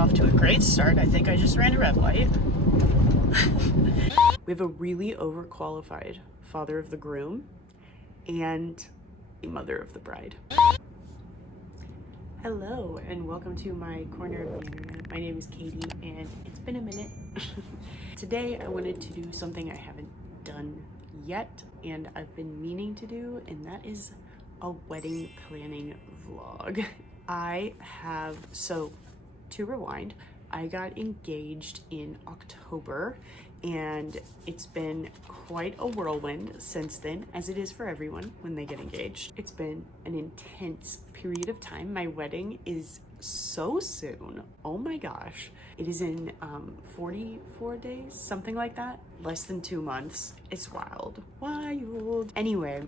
off to a great start. I think I just ran a red light. We have a really overqualified father of the groom and a mother of the bride. Hello and welcome to my corner of the internet. My name is Katie and it's been a minute. Today I wanted to do something I haven't done yet and I've been meaning to do, and that is a wedding planning vlog. To rewind, I got engaged in October and it's been quite a whirlwind since then, as it is for everyone when they get engaged. It's been an intense period of time. My wedding is so soon. Oh my gosh. It is in 44 days, something like that. Less than 2 months. It's wild. Wild. Anyway,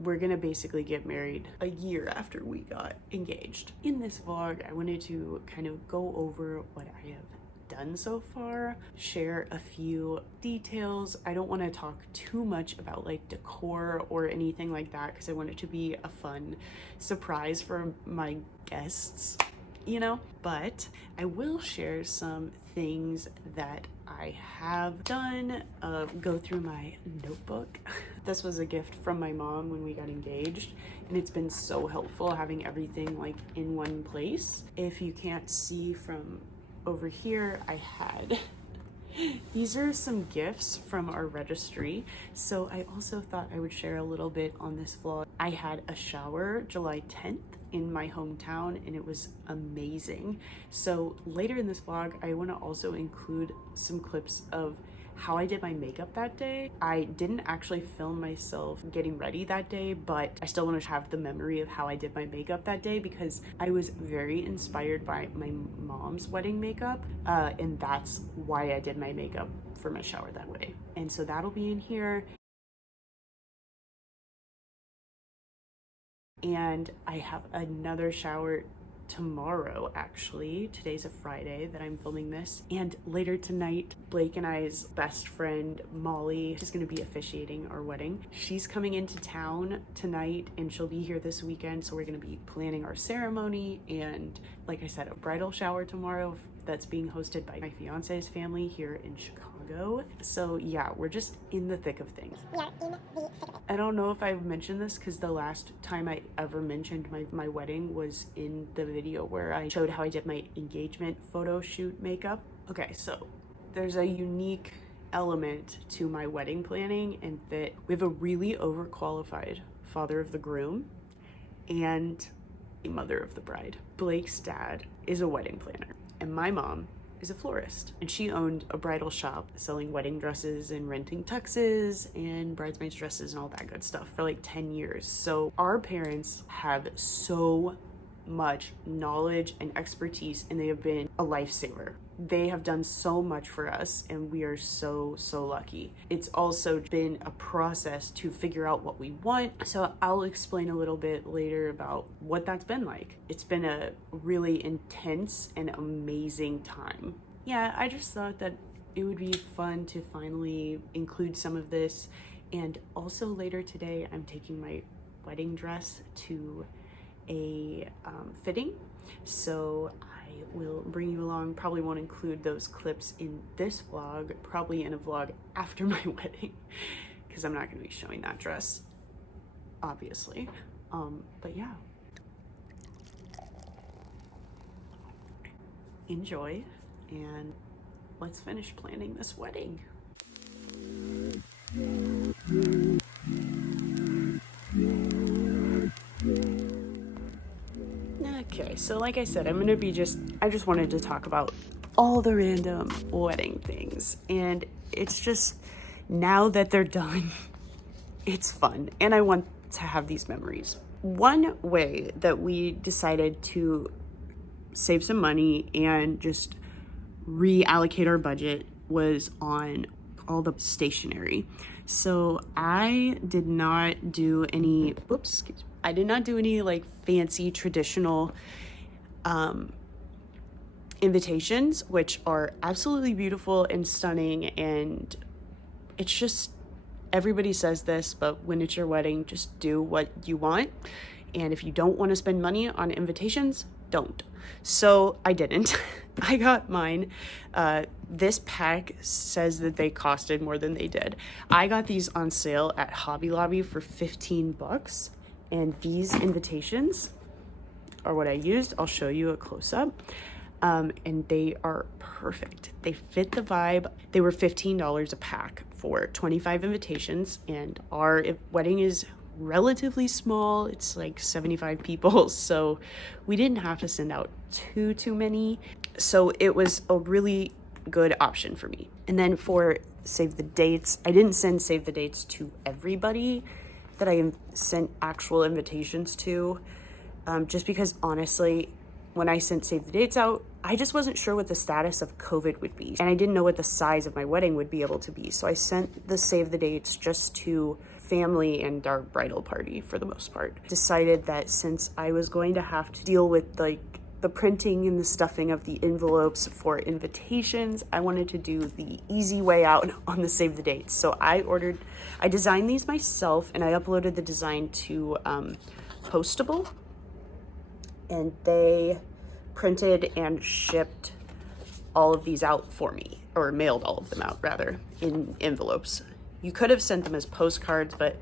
we're gonna basically get married a year after we got engaged. In this vlog, I wanted to kind of go over what I have done so far, share a few details. I don't want to talk too much about like decor or anything like that because I want it to be a fun surprise for my guests, you know, but I will share some things that I have done, go through my notebook. This was a gift from my mom when we got engaged, and it's been so helpful having everything like in one place. If you can't see from over here, I had these are some gifts from our registry, so I also thought I would share a little bit on this vlog. I had a shower July 10th in my hometown and it was amazing. So later in this vlog, I want to also include some clips of how I did my makeup that day. I didn't actually film myself getting ready that day, but I still want to have the memory of how I did my makeup that day because I was very inspired by my mom's wedding makeup, and that's why I did my makeup for my shower that way. And so that'll be in here. And I have another shower tomorrow, actually. Today's a Friday that I'm filming this, and later tonight Blake and I's best friend Molly is going to be officiating our wedding. She's coming into town tonight and she'll be here this weekend, so we're going to be planning our ceremony and, like I said, a bridal shower tomorrow that's being hosted by my fiance's family here in Chicago. So yeah, we're just in the thick of things. We are in the thick of it. I don't know if I've mentioned this because the last time I ever mentioned my wedding was in the video where I showed how I did my engagement photo shoot makeup. Okay, so there's a unique element to my wedding planning, and that we have a really overqualified father of the groom and a mother of the bride. Blake's dad is a wedding planner and my mom is a florist, and she owned a bridal shop selling wedding dresses and renting tuxes and bridesmaids dresses and all that good stuff for like 10 years. So our parents have so much knowledge and expertise, and they have been a lifesaver. They have done so much for us and we are so lucky. It's also been a process to figure out what we want, so I'll explain a little bit later about what that's been like. It's been a really intense and amazing time. Yeah, I just thought that it would be fun to finally include some of this. And also later today I'm taking my wedding dress to a fitting, so I will bring you along. Probably won't include those clips in this vlog, probably in a vlog after my wedding, because I'm not going to be showing that dress, obviously. But yeah, enjoy and let's finish planning this wedding. Okay, so like I said, I just wanted to talk about all the random wedding things, and it's just, now that they're done, it's fun, and I want to have these memories. One way that we decided to save some money and just reallocate our budget was on all the stationery. So I did not do any, I did not do any like fancy traditional invitations, which are absolutely beautiful and stunning, and it's just, everybody says this, but when it's your wedding, just do what you want. And if you don't want to spend money on invitations, don't. So I didn't. I got mine. This pack says that they costed more than they did. I got these on sale at Hobby Lobby for 15 bucks. And these invitations are what I used. I'll show you a close-up. And they are perfect. They fit the vibe. They were $15 a pack for 25 invitations, and our wedding is relatively small. It's like 75 people, so we didn't have to send out too many. So it was a really good option for me. And then for save the dates, I didn't send save the dates to everybody that I sent actual invitations to, just because honestly, when I sent save the dates out, I just wasn't sure what the status of COVID would be. And I didn't know what the size of my wedding would be able to be. So I sent the save the dates just to family and our bridal party for the most part. Decided that since I was going to have to deal with like the printing and the stuffing of the envelopes for invitations, I wanted to do the easy way out on the save the dates. So I designed these myself, and I uploaded the design to Postable, and they printed and shipped all of these out for me, or mailed all of them out rather, in envelopes. You could have sent them as postcards, but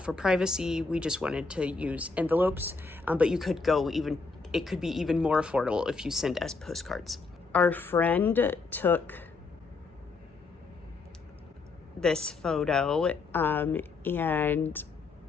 for privacy, we just wanted to use envelopes. But you could go even, it could be even more affordable if you send as postcards. Our friend took this photo, and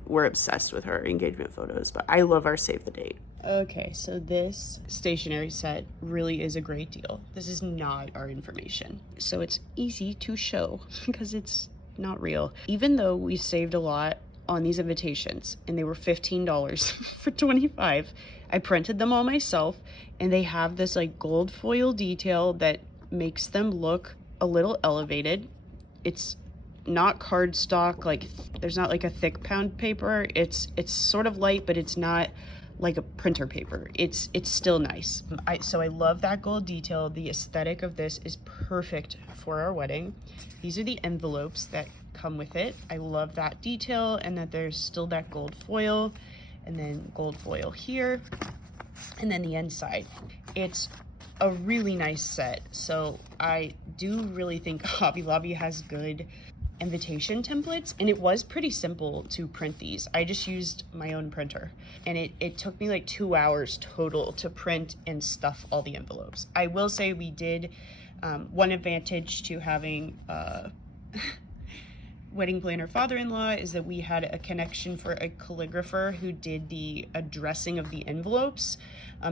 we're obsessed with her engagement photos, but I love our save the date. Okay, so this stationery set really is a great deal. This is not our information, so it's easy to show because it's not real. Even though we saved a lot on these invitations and they were $15 for 25, I printed them all myself, and they have this like gold foil detail that makes them look a little elevated. It's not cardstock, like there's not like a thick pound paper. It's sort of light, but it's not like a printer paper. It's still nice. So I love that gold detail. The aesthetic of this is perfect for our wedding. These are the envelopes that come with it. I love that detail, and that there's still that gold foil, and then gold foil here, and then the inside. It's a really nice set. So I do really think Hobby Lobby has good invitation templates, and it was pretty simple to print these. I just used my own printer, and it took me like 2 hours total to print and stuff all the envelopes. I will say we did, one advantage to having wedding planner father-in-law is that we had a connection for a calligrapher who did the addressing of the envelopes,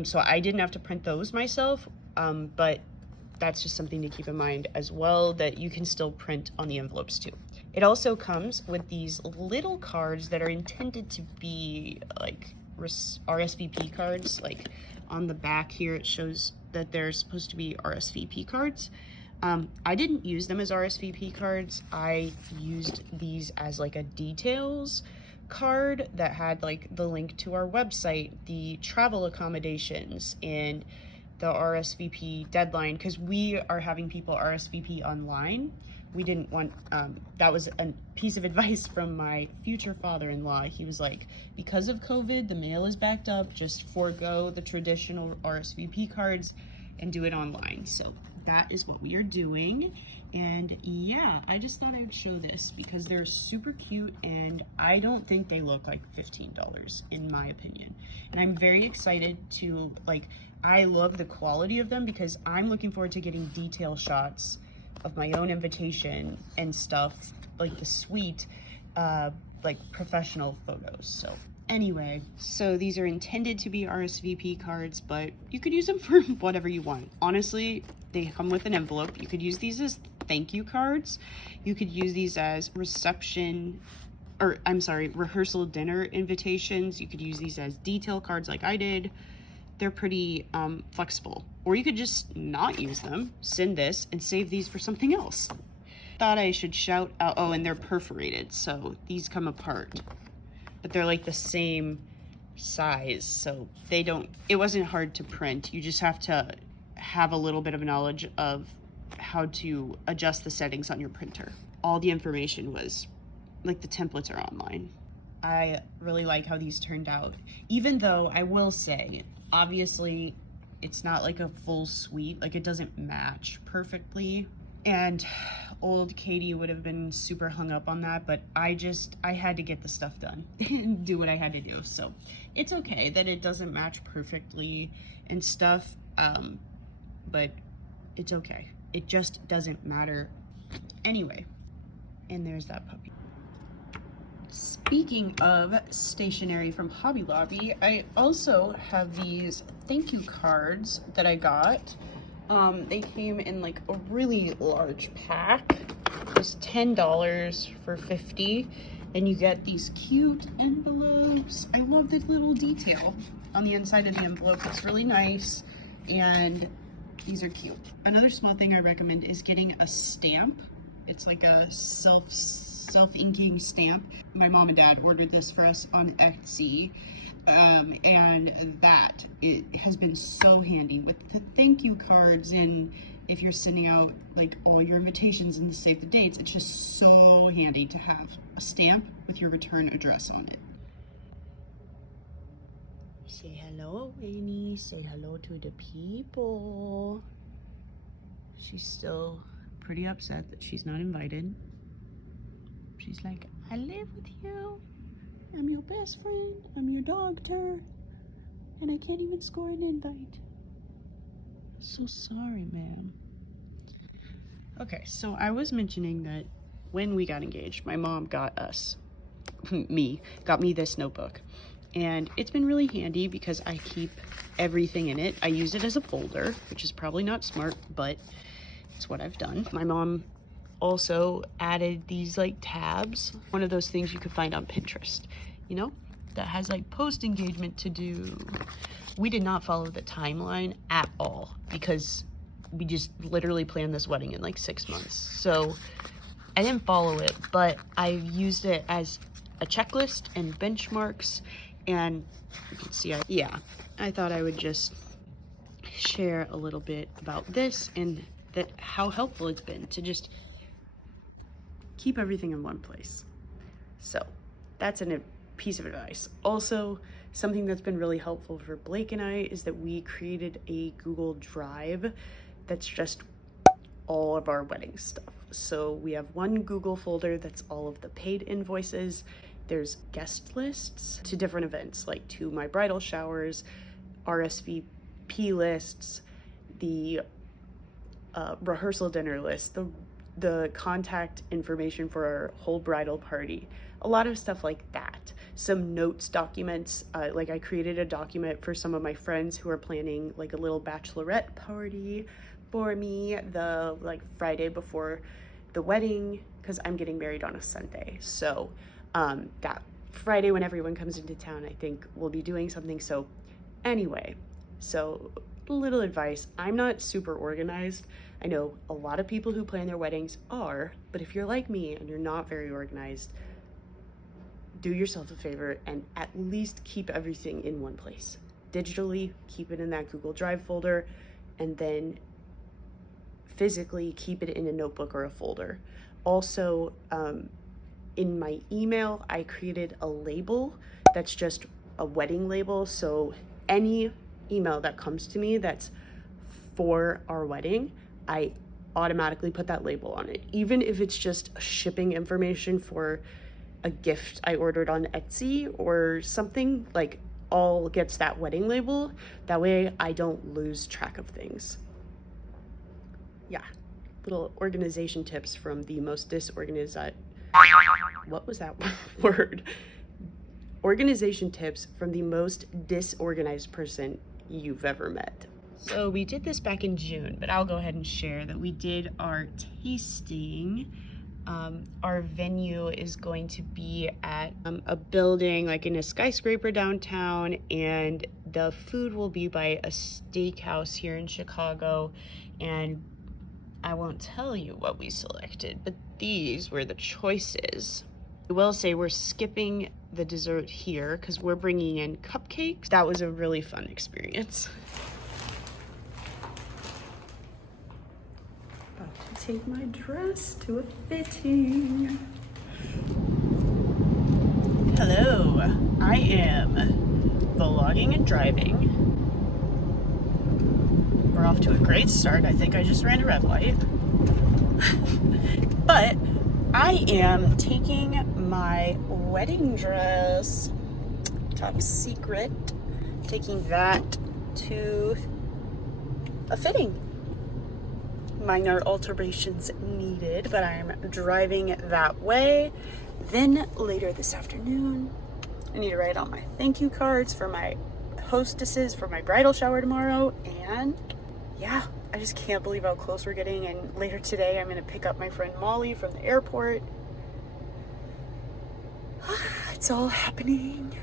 so I didn't have to print those myself, but that's just something to keep in mind as well, that you can still print on the envelopes too. It also comes with these little cards that are intended to be like RSVP cards. Like on the back here, it shows that they're supposed to be RSVP cards. I didn't use them as RSVP cards. I used these as like a details card that had like the link to our website, the travel accommodations, and the RSVP deadline, because we are having people RSVP online. We didn't want, that was a piece of advice from my future father-in-law. He was like, because of COVID, the mail is backed up, just forego the traditional RSVP cards and do it online. So that is what we are doing. And yeah, I just thought I would show this because they're super cute, and I don't think they look like $15 in my opinion. And I'm very excited to, like, I love the quality of them because I'm looking forward to getting detail shots of my own invitation and stuff, like the suite, like professional photos. So anyway, so these are intended to be RSVP cards, but you could use them for whatever you want. Honestly, they come with an envelope. You could use these as thank you cards. You could use these as rehearsal dinner invitations. You could use these as detail cards like I did. They're pretty flexible. Or you could just not use them, send this, and save these for something else. Thought I should shout out, oh, and they're perforated, so these come apart. But they're like the same size, so it wasn't hard to print. You just have to have a little bit of knowledge of how to adjust the settings on your printer. All the information was, like, the templates are online. I really like how these turned out, even though I will say Obviously, it's not like a full suite, like it doesn't match perfectly. And old Katie would have been super hung up on that, but I had to get the stuff done and do what I had to do. So it's okay that it doesn't match perfectly and stuff, but it's okay. It just doesn't matter anyway. And there's that puppy. Speaking of stationery from Hobby Lobby, I also have these thank you cards that I got. They came in like a really large pack. It was $10 for 50, and you get these cute envelopes. I love the little detail on the inside of the envelope. It's really nice, and these are cute. Another small thing I recommend is getting a stamp. It's like a self-inking stamp. My mom and dad ordered this for us on Etsy. And that it has been so handy with the thank you cards, and if you're sending out like all your invitations and save the dates, it's just so handy to have a stamp with your return address on it. Say hello, Winnie. Say hello to the people. She's still pretty upset that she's not invited. She's like, I live with you. I'm your best friend, I'm your doctor, and I can't even score an invite. So sorry, ma'am. Okay, so I was mentioning that when we got engaged, my mom got me this notebook. And it's been really handy because I keep everything in it. I use it as a folder, which is probably not smart, but it's what I've done. My mom also added these like tabs, one of those things you could find on Pinterest, you know, that has like post engagement to do. We did not follow the timeline at all because we just literally planned this wedding in like 6 months. So I didn't follow it, but I used it as a checklist and benchmarks, and you can see, I thought I would just share a little bit about this and that how helpful it's been to just keep everything in one place. So that's a piece of advice. Also, something that's been really helpful for Blake and I is that we created a Google Drive that's just all of our wedding stuff. So we have one Google folder that's all of the paid invoices. There's guest lists to different events, like to my bridal showers, RSVP lists, the rehearsal dinner list, the contact information for our whole bridal party, a lot of stuff like that. Some notes documents, like I created a document for some of my friends who are planning like a little bachelorette party for me the like Friday before the wedding, because I'm getting married on a Sunday. So that Friday when everyone comes into town, I think we'll be doing something. So anyway, so little advice. I'm not super organized. I know a lot of people who plan their weddings are, but if you're like me and you're not very organized, do yourself a favor and at least keep everything in one place. Digitally, keep it in that Google Drive folder, and then physically keep it in a notebook or a folder. Also, in my email, I created a label that's just a wedding label. So any email that comes to me that's for our wedding, I automatically put that label on it. Even if it's just shipping information for a gift I ordered on Etsy or something, like all gets that wedding label. That way I don't lose track of things. Yeah, little organization tips from the most disorganized, what was that word? Organization tips from the most disorganized person you've ever met. So we did this back in June, but I'll go ahead and share that we did our tasting. Our venue is going to be at a building like in a skyscraper downtown, and the food will be by a steakhouse here in Chicago. And I won't tell you what we selected, but these were the choices. I will say we're skipping the dessert here because we're bringing in cupcakes. That was a really fun experience. About to take my dress to a fitting. Hello, I am vlogging and driving off to a great start. I think I just ran a red light. But I am taking my wedding dress, top secret, taking that to a fitting. Minor alterations needed, but I'm driving that way. Then later this afternoon, I need to write out my thank you cards for my hostesses for my bridal shower tomorrow. And yeah, I just can't believe how close we're getting. And later today, I'm going to pick up my friend Molly from the airport. It's all happening.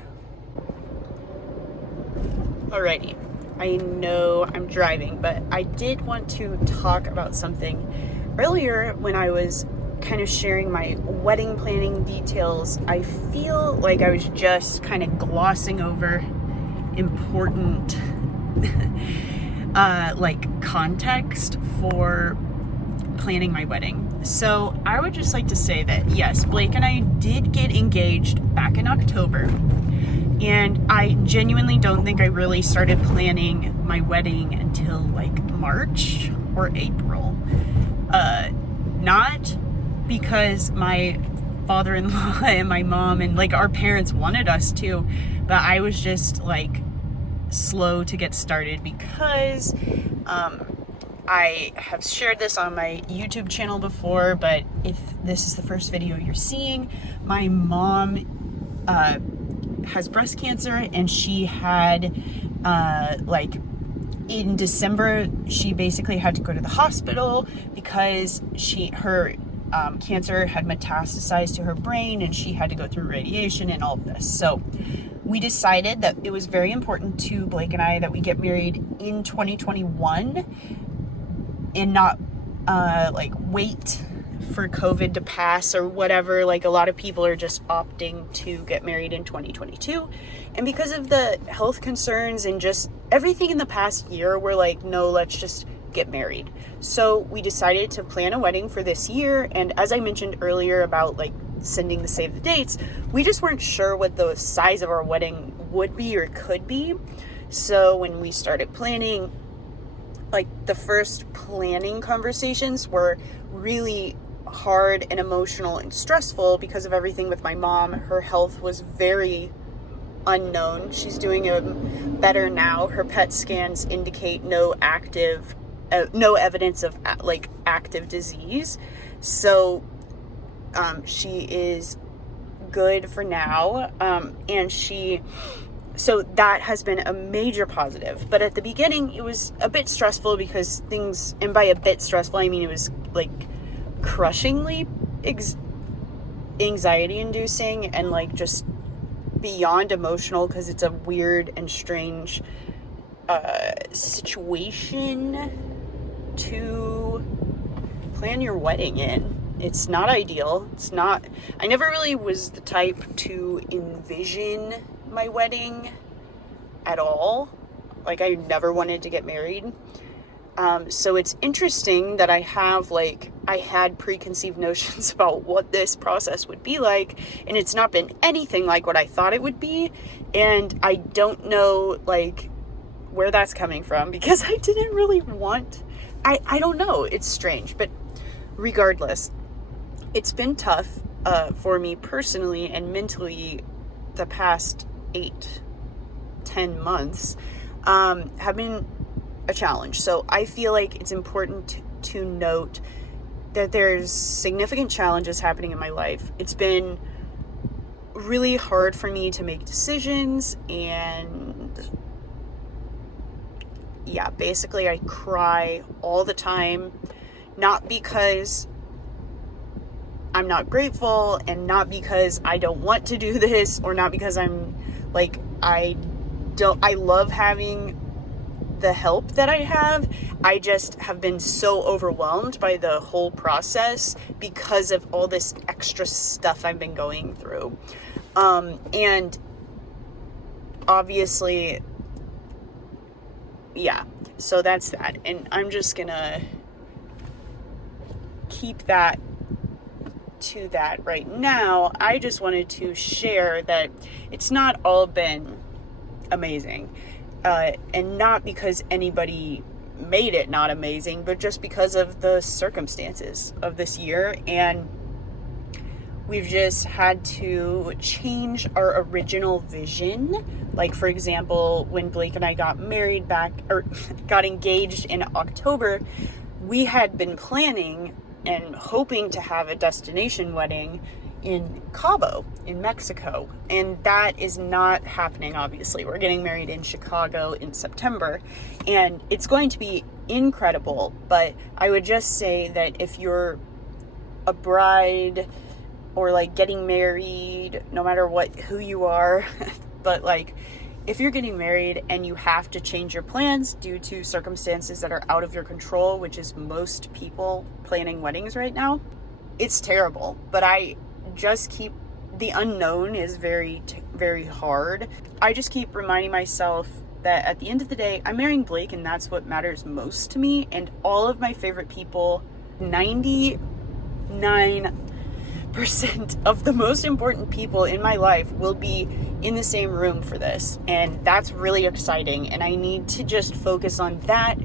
Alrighty. I know I'm driving, but I did want to talk about something. Earlier, when I was kind of sharing my wedding planning details, I feel like I was just kind of glossing over important like context for planning my wedding. So I would just like to say that yes, Blake and I did get engaged back in October, and I genuinely don't think I really started planning my wedding until like March or April. Not because my father-in-law and my mom and like our parents wanted us to, but I was just like slow to get started because I have shared this on my YouTube channel before, but if this is the first video you're seeing, my mom has breast cancer, and she had like in December she basically had to go to the hospital because her cancer had metastasized to her brain, and she had to go through radiation and all of this. So we decided that it was very important to Blake and I that we get married in 2021 and not like wait for COVID to pass or whatever. Like a lot of people are just opting to get married in 2022. And because of the health concerns and just everything in the past year, we're like, no, let's just get married. So we decided to plan a wedding for this year. And as I mentioned earlier about like sending the save the dates, we just weren't sure what the size of our wedding would be or could be. So when we started planning, like the first planning conversations were really hard and emotional and stressful because of everything with my mom. Her health was very unknown. She's doing better now. Her PET scans indicate no evidence of like active disease. So she is good for now. So that has been a major positive. But at the beginning, it was a bit stressful because things, and by a bit stressful, I mean it was like crushingly anxiety inducing and like just beyond emotional, because it's a weird and strange situation to plan your wedding in. It's not ideal. I never really was the type to envision my wedding at all. Like I never wanted to get married. So it's interesting that I had preconceived notions about what this process would be like, and it's not been anything like what I thought it would be. And I don't know like where that's coming from, because I didn't really want, I don't know, it's strange. But regardless, it's been tough for me personally and mentally. The past 8-10 months have been a challenge. So I feel like it's important to note that there's significant challenges happening in my life. It's been really hard for me to make decisions, and yeah, basically I cry all the time, not because I'm not grateful, and not because I don't want to do this, or not because I'm like, I love having the help that I have. I just have been so overwhelmed by the whole process because of all this extra stuff I've been going through. And obviously, yeah, so that's that. And I'm just gonna keep that to that right now. I just wanted to share that it's not all been amazing. And not because anybody made it not amazing, but just because of the circumstances of this year. And we've just had to change our original vision. Like, for example, when Blake and I got married got engaged in October, we had been planning and hoping to have a destination wedding in Cabo, in Mexico. And that is not happening, obviously. We're getting married in Chicago in September, and it's going to be incredible. But I would just say that if you're a bride or like getting married, no matter who you are, but like if you're getting married and you have to change your plans due to circumstances that are out of your control, which is most people planning weddings right now, it's terrible. But the unknown is very, very hard. I just keep reminding myself that at the end of the day, I'm marrying Blake, and that's what matters most to me. And all of my favorite people, 99% of the most important people in my life, will be in the same room for this. And that's really exciting. And I need to just focus on that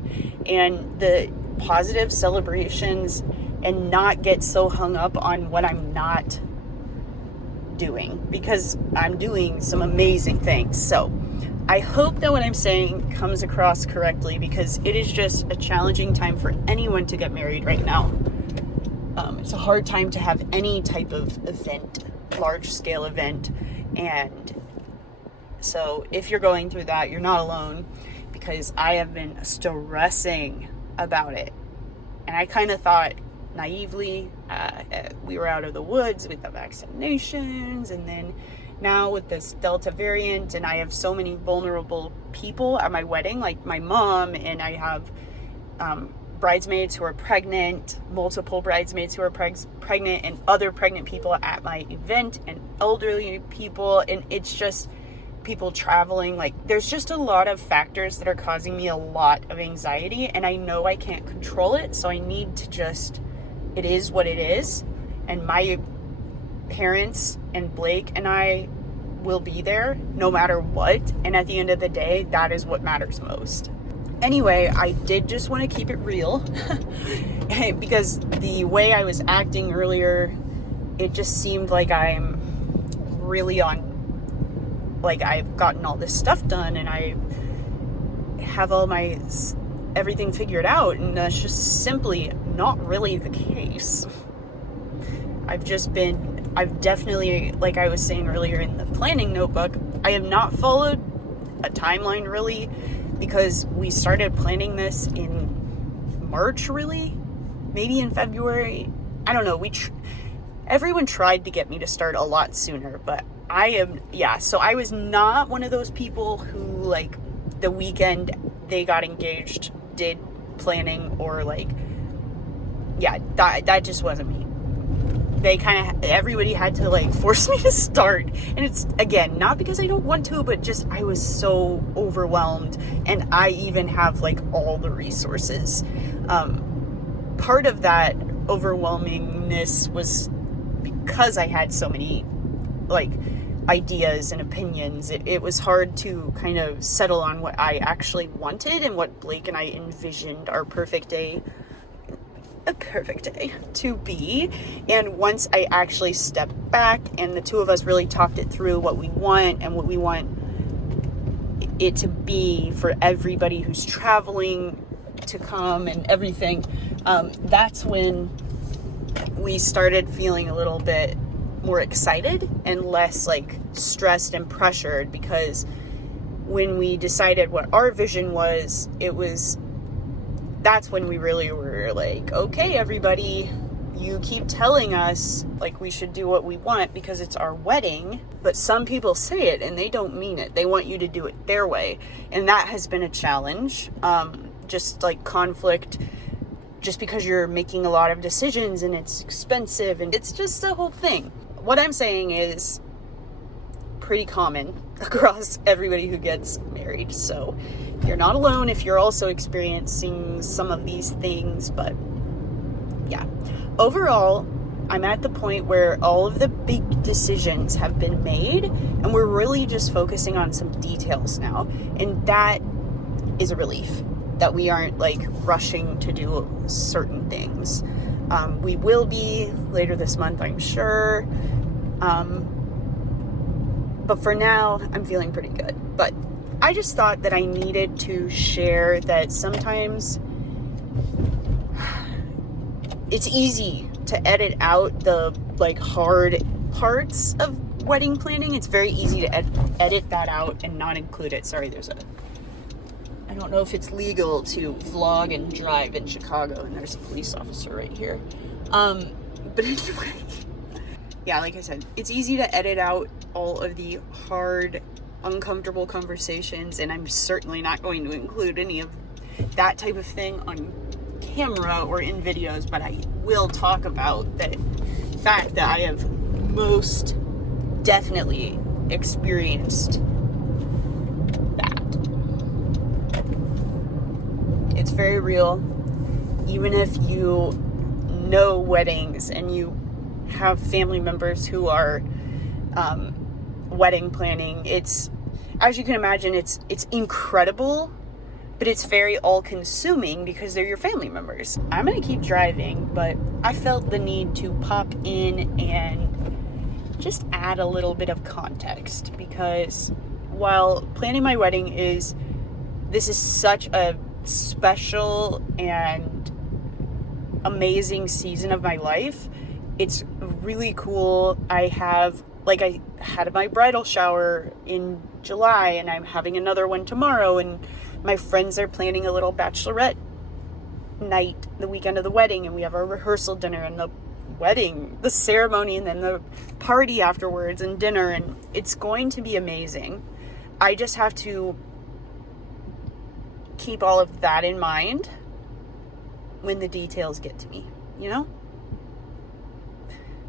and the positive celebrations and not get so hung up on what I'm not doing, because I'm doing some amazing things. So I hope that what I'm saying comes across correctly, because it is just a challenging time for anyone to get married right now. It's a hard time to have any type of event, large scale event. And so if you're going through that, you're not alone, because I have been stressing about it. And I kind of thought naively, we were out of the woods with the vaccinations, and then now with this Delta variant, and I have so many vulnerable people at my wedding, like my mom, and I have bridesmaids who are pregnant, multiple bridesmaids who are pregnant, and other pregnant people at my event, and elderly people, and it's just people traveling. Like, there's just a lot of factors that are causing me a lot of anxiety, and I know I can't control it, so I need to just, it is what it is. And my parents and Blake and I will be there no matter what, and at the end of the day, that is what matters most. Anyway, I did just want to keep it real because the way I was acting earlier, it just seemed like I'm really like I've gotten all this stuff done and I have all everything figured out, and that's just simply not really the case. I've definitely, like I was saying earlier in the planning notebook, I have not followed a timeline really, because we started planning this in March, really, maybe in February. I don't know. Everyone tried to get me to start a lot sooner, but so I was not one of those people who, like, the weekend they got engaged did planning, or that just wasn't me. Everybody had to like force me to start, and it's, again, not because I don't want to, but just I was so overwhelmed, and I even have like all the resources. Part of that overwhelmingness was because I had so many like ideas and opinions. It was hard to kind of settle on what I actually wanted and what Blake and I envisioned our perfect day to be. And once I actually stepped back and the two of us really talked it through, what we want and what we want it to be for everybody who's traveling to come and everything, that's when we started feeling a little bit more excited and less like stressed and pressured, because when we decided what our vision was, that's when we really were like, okay, everybody, you keep telling us like we should do what we want because it's our wedding, but some people say it and they don't mean it. They want you to do it their way. And that has been a challenge, just like conflict, just because you're making a lot of decisions and it's expensive and it's just a whole thing. What I'm saying is pretty common across everybody who gets married. So you're not alone if you're also experiencing some of these things. But yeah, overall, I'm at the point where all of the big decisions have been made and we're really just focusing on some details now. And that is a relief. that we aren't like rushing to do certain things. We will be later this month, I'm sure. But for now, I'm feeling pretty good. But I just thought that I needed to share that sometimes it's easy to edit out the like hard parts of wedding planning. It's very easy to edit that out and not include it. Sorry, I don't know if it's legal to vlog and drive in Chicago, and there's a police officer right here. But anyway, yeah, like I said, it's easy to edit out all of the hard, uncomfortable conversations, and I'm certainly not going to include any of that type of thing on camera or in videos, but I will talk about the fact that I have most definitely experienced that. It's very real. Even if you know weddings and you have family members who are wedding planning, it's, as you can imagine, it's incredible, but it's very all-consuming because they're your family members. I'm gonna keep driving, but I felt the need to pop in and just add a little bit of context, because while planning my wedding this is such a special and amazing season of my life, it's really cool. I had my bridal shower in July, and I'm having another one tomorrow, and my friends are planning a little bachelorette night the weekend of the wedding, and we have our rehearsal dinner and the wedding, the ceremony, and then the party afterwards and dinner, and it's going to be amazing. I just have to keep all of that in mind when the details get to me, you know?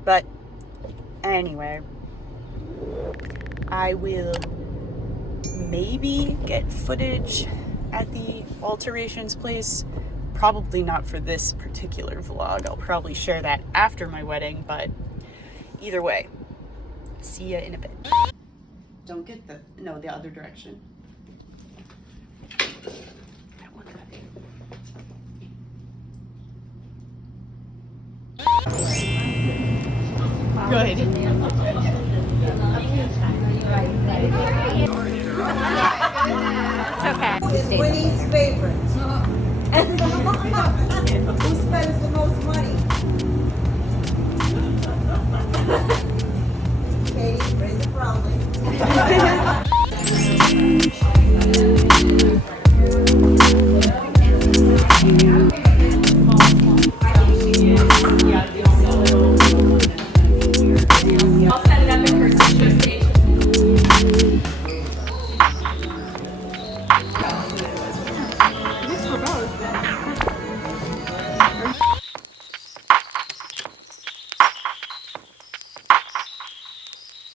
But anyway, I will maybe get footage at the alterations place. Probably not for this particular vlog. I'll probably share that after my wedding, but either way, see ya in a bit. Don't get the other direction. I want that. Good. It's okay. Winnie's favorite.